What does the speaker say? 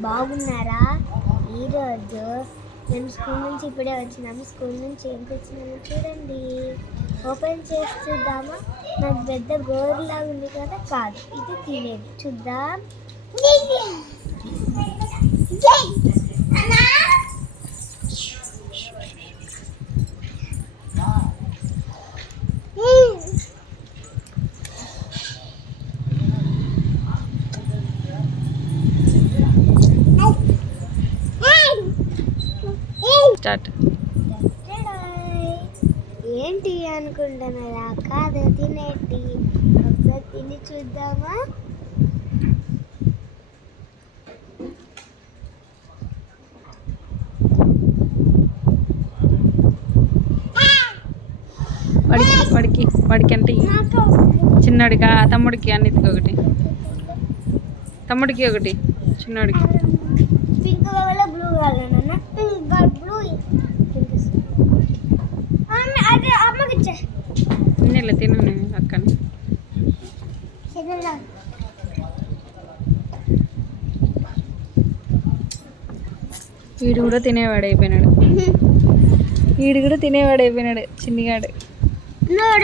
బాగున్నారా? ఈరోజు మేము స్కూల్ నుంచి ఇప్పుడే వచ్చినాము. స్కూల్ నుంచి ఏం తెచ్చినాము చూడండి. ఓపెన్ చేసి చూద్దామా? నాకు పెద్ద గోరులాగా ఉంది కదా కాదు. ఇది తినేది. చూద్దాం. స్టార్ట్. ఏంటి అనుకుంటున్నారా కాదు తినేటి. ఒకసారి తిని చూద్దామా? వాడికి వాడికి వాడికి అంటే చిన్నోడికా? తమ్ముడికి అన్నిటికి ఒకటి. తమ్ముడికి ఒకటి చిన్నోడికి. పింక్ కలర్ బ్లూ కలర్ నీళ్ళు తిను నేను అక్కని వీడు కూడా తినేవాడు అయిపోయినాడు వీడు కూడా తినేవాడు అయిపోయినాడు చిన్నిగాడు నోడు